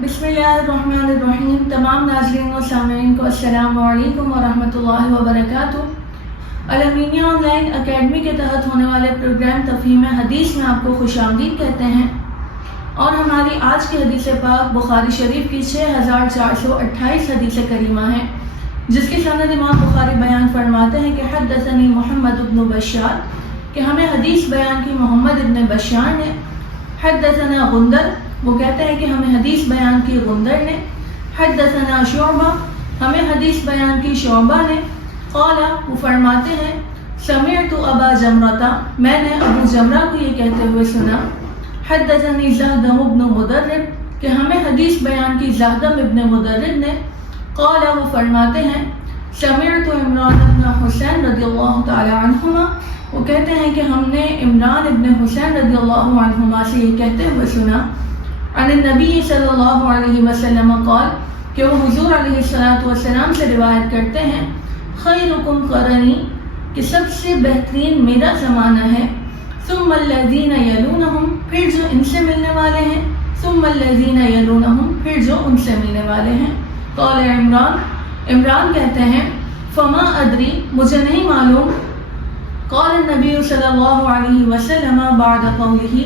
بسم اللہ الرحمن الرحیم. تمام ناظرین و سامعین کو السلام علیکم ورحمۃ اللہ وبرکاتہ. الامینیہ آن لائن اکیڈمی کے تحت ہونے والے پروگرام تفہیم حدیث میں آپ کو خوش آمدید کہتے ہیں، اور ہماری آج کی حدیث پاک بخاری شریف کی 6428 حدیث کریمہ ہے، جس کی سند امام بخاری بیان فرماتے ہیں کہ حدثنی محمد بن بشار، کہ ہمیں حدیث بیان کی محمد ابن بشار نے. حدثنا غندر، وہ کہتے ہیں کہ ہمیں حدیث بیان کی غندر نے. حدثنا شعبہ، ہمیں حدیث بیان کی شعبہ نے. قال، وہ فرماتے ہیں سمعت ابا جمرہ، میں نے ابو جمرہ کو یہ کہتے ہوئے سنا. حدثنی زہدم ابن مدرب، کہ ہمیں حدیث بیان کی زہدم ابن مدرب نے. قال، وہ فرماتے ہیں سمعت عمران ابن حسین رضی اللہ تعالی عنہما، وہ کہتے ہیں کہ ہم نے عمران ابن حسین رضی اللہ عنہما سے یہ کہتے ہوئے سنا. عن النبی صلی اللہ علیہ وسلم قال، کہ وہ حضور علیہ السلام سے روایت کرتے ہیں خیرکم قرنی، کہ سب سے بہترین میرا زمانہ ہے. ثم الذین یلونہم، پھر جو ان سے ملنے والے ہیں. ثم الذین یلونہم، پھر جو ان سے ملنے والے ہیں. قال عمران کہتے ہیں فما ادری، مجھے نہیں معلوم. قال النبی صلی اللہ علیہ وسلم بعد قولہ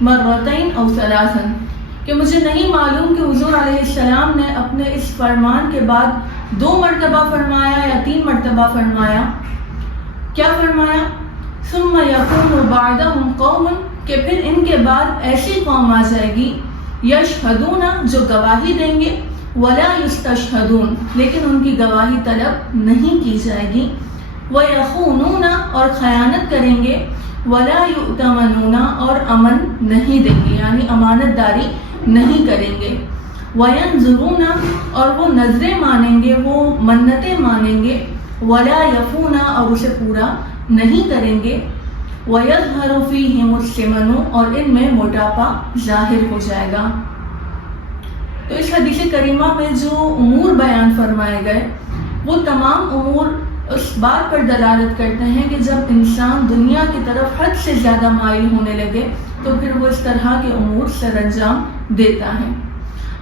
مرتين او ثلاثا، کہ مجھے نہیں معلوم کہ حضور علیہ السلام نے اپنے اس فرمان کے بعد 2 مرتبہ فرمایا یا 3 مرتبہ فرمایا. کیا فرمایا؟ ثم يكون بعدهم قوم، کہ پھر ان کے بعد ایسی قوم آ جائے گی یشہدون، جو گواہی دیں گے، ولا یستشہدون، لیکن ان کی گواہی طلب نہیں کی جائے گی. وَيَخُونُونَ، اور خیانت کریں گے. وَلَا يُؤْتَمَنُونَ، اور امن نہیں دیں گے، یعنی امانت داری نہیں کریں گے. وَيَنْظُرُونَ، اور وہ نظریں مانیں گے، وہ منتیں مانیں گے. وَلَا يَفُونَ، اور اسے پورا نہیں کریں گے. وَيَظْهَرُ فِيهِمُ السِّمَنُ، اور ان میں موٹاپا ظاہر ہو جائے گا. تو اس حدیث کریمہ میں جو امور بیان فرمائے گئے وہ تمام امور اس بات پر دلالت کرتے ہیں کہ جب انسان دنیا کی طرف حد سے زیادہ مائل ہونے لگے تو پھر وہ اس طرح کے امور سر انجام دیتا ہے.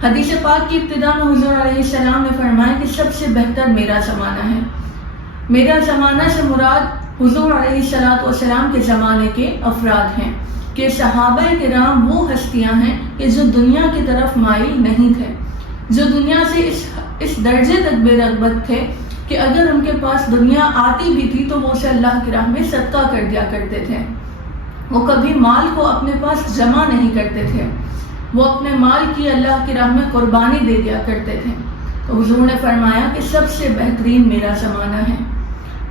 حدیث پاک کی ابتدا میں حضور علیہ السلام نے فرمایا کہ سب سے بہتر میرا زمانہ ہے. میرا زمانہ سے مراد حضور علیہ السلام کے زمانے کے افراد ہیں، کہ صحابہ کرام وہ ہستیاں ہیں کہ جو دنیا کی طرف مائل نہیں تھے، جو دنیا سے اس درجے تک بے رغبت تھے کہ اگر ان کے پاس دنیا آتی بھی تھی تو وہ اسے اللہ کی راہ میں صدقہ کر دیا کرتے تھے. وہ کبھی مال کو اپنے پاس جمع نہیں کرتے تھے، وہ اپنے مال کی اللہ کی راہ میں قربانی دے دیا کرتے تھے. تو حضور نے فرمایا کہ سب سے بہترین میرا زمانہ ہے.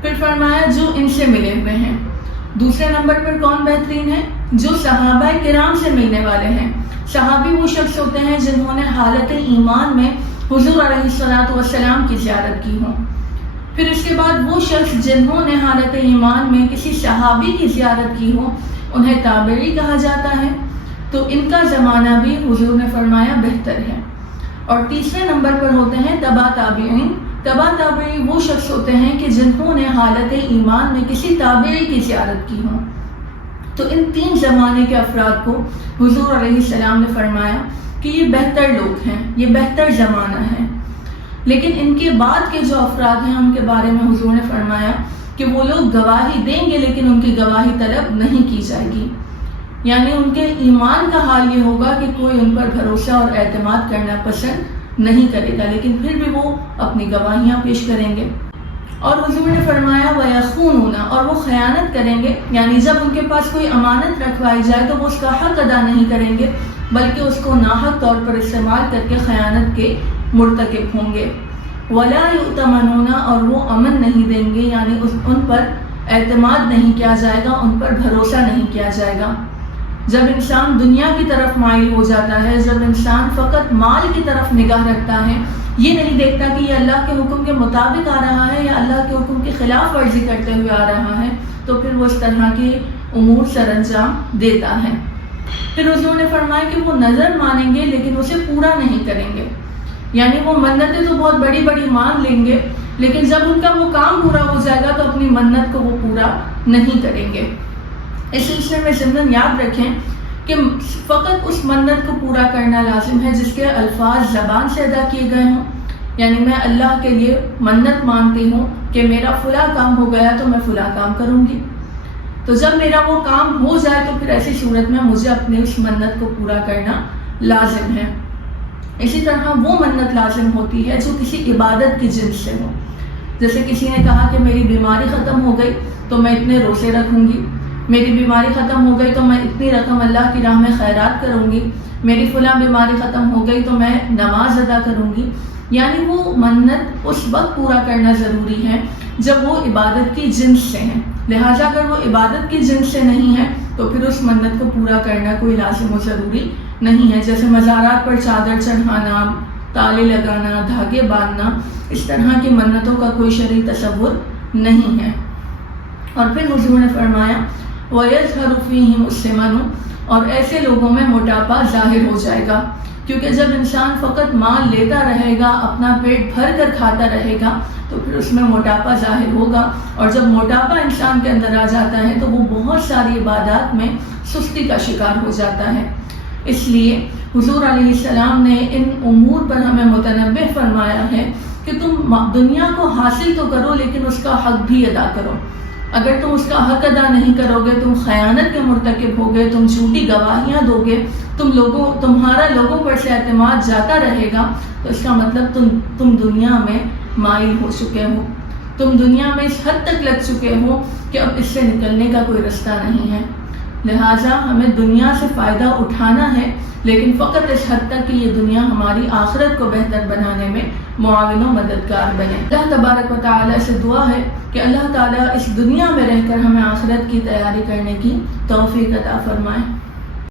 پھر فرمایا جو ان سے ملے ہوئے ہیں. دوسرے نمبر پر کون بہترین ہے؟ جو صحابہ کرام سے ملنے والے ہیں. صحابی وہ شخص ہوتے ہیں جنہوں نے حالت ایمان میں حضور علیہ السلام کی زیارت کی ہو. پھر اس کے بعد وہ شخص جنہوں نے حالت ایمان میں کسی صحابی کی زیارت کی ہو، انہیں تابعی کہا جاتا ہے. تو ان کا زمانہ بھی حضور نے فرمایا بہتر ہے. اور تیسرے نمبر پر ہوتے ہیں تبع تابعین. تبع تابعی وہ شخص ہوتے ہیں کہ جنہوں نے حالت ایمان میں کسی تابعی کی زیارت کی ہو. تو ان 3 زمانے کے افراد کو حضور علیہ السلام نے فرمایا کہ یہ بہتر لوگ ہیں، یہ بہتر زمانہ ہے. لیکن ان کے بعد کے جو افراد ہیں ان کے بارے میں حضور نے فرمایا کہ وہ لوگ گواہی دیں گے لیکن ان کی گواہی طلب نہیں کی جائے گی. یعنی ان کے ایمان کا حال یہ ہوگا کہ کوئی ان پر بھروسہ اور اعتماد کرنا پسند نہیں کرے گا، لیکن پھر بھی وہ اپنی گواہیاں پیش کریں گے. اور حضور نے فرمایا وَيَخُونُونَ، اور وہ خیانت کریں گے. یعنی جب ان کے پاس کوئی امانت رکھوائی جائے تو وہ اس کا حق ادا نہیں کریں گے، بلکہ اس کو ناحق طور پر استعمال کر کے خیانت کے مرتکب ہوں گے. وَلَا يُؤْتَمَنُونَ، اور وہ امن نہیں دیں گے، یعنی ان پر اعتماد نہیں کیا جائے گا، ان پر بھروسہ نہیں کیا جائے گا. جب انسان دنیا کی طرف مائل ہو جاتا ہے، جب انسان فقط مال کی طرف نگاہ رکھتا ہے، یہ نہیں دیکھتا کہ یہ اللہ کے حکم کے مطابق آ رہا ہے یا اللہ کے حکم کی خلاف ورزی کرتے ہوئے آ رہا ہے، تو پھر وہ اس طرح کے امور سر انجام دیتا ہے. پھر حضور نے فرمایا کہ وہ نظر مانیں گے لیکن اسے پورا نہیں کریں گے. یعنی وہ منتیں تو بہت بڑی بڑی مان لیں گے، لیکن جب ان کا وہ کام پورا ہو جائے گا تو اپنی منت کو وہ پورا نہیں کریں گے. اس سلسلے میں ضمن یاد رکھیں کہ فقط اس منت کو پورا کرنا لازم ہے جس کے الفاظ زبان سے ادا کیے گئے ہوں. یعنی میں اللہ کے لیے منت مانتی ہوں کہ میرا فلاں کام ہو گیا تو میں فلاں کام کروں گی. تو جب میرا وہ کام ہو جائے تو پھر ایسی صورت میں مجھے اپنی اس منت کو پورا کرنا لازم ہے. اسی طرح وہ منت لازم ہوتی ہے جو کسی عبادت کی جنس سے ہو. جیسے کسی نے کہا کہ میری بیماری ختم ہو گئی تو میں اتنے روزے رکھوں گی، میری بیماری ختم ہو گئی تو میں اتنی رقم اللہ کی راہ میں خیرات کروں گی، میری فلاں بیماری ختم ہو گئی تو میں نماز ادا کروں گی. یعنی وہ منت اس وقت پورا کرنا ضروری ہے جب وہ عبادت کی جنس سے ہے. لہٰذا اگر وہ عبادت کی جنس سے نہیں ہے تو پھر اس منت کو پورا کرنا کوئی لازم و ضروری نہیں ہے. جیسے مزارات پر چادر چڑھانا، تالے لگانا، دھاگے باندھنا، اس طرح کی منتوں کا کوئی شرعی تصور نہیں ہے. اور پھر حضور نے فرمایا وَيَظْهَرُ فِيهِمُ السِّمَنُ، اور ایسے لوگوں میں موٹاپا ظاہر ہو جائے گا. کیونکہ جب انسان فقط مال لیتا رہے گا، اپنا پیٹ بھر کر کھاتا رہے گا تو پھر اس میں موٹاپا ظاہر ہوگا. اور جب موٹاپا انسان کے اندر آ جاتا ہے تو وہ بہت ساری عبادات میں سستی کا شکار ہو جاتا ہے. اس لیے حضور علیہ السلام نے ان امور پر ہمیں متنبہ فرمایا ہے کہ تم دنیا کو حاصل تو کرو لیکن اس کا حق بھی ادا کرو. اگر تم اس کا حق ادا نہیں کرو گے، تم خیانت کے مرتکب ہوگے، تم جھوٹی گواہیاں دو گے، تمہارا لوگوں پر سے اعتماد جاتا رہے گا، تو اس کا مطلب تم دنیا میں مائل ہو چکے ہو، تم دنیا میں اس حد تک لگ چکے ہو کہ اب اس سے نکلنے کا کوئی رستہ نہیں ہے. لہٰذا ہمیں دنیا سے فائدہ اٹھانا ہے، لیکن فقط اس حد تک کہ یہ دنیا ہماری آخرت کو بہتر بنانے میں معاون و مددگار بنے. اللہ تبارک و تعالیٰ سے دعا ہے کہ اللہ تعالیٰ اس دنیا میں رہ کر ہمیں آخرت کی تیاری کرنے کی توفیق عطا فرمائے.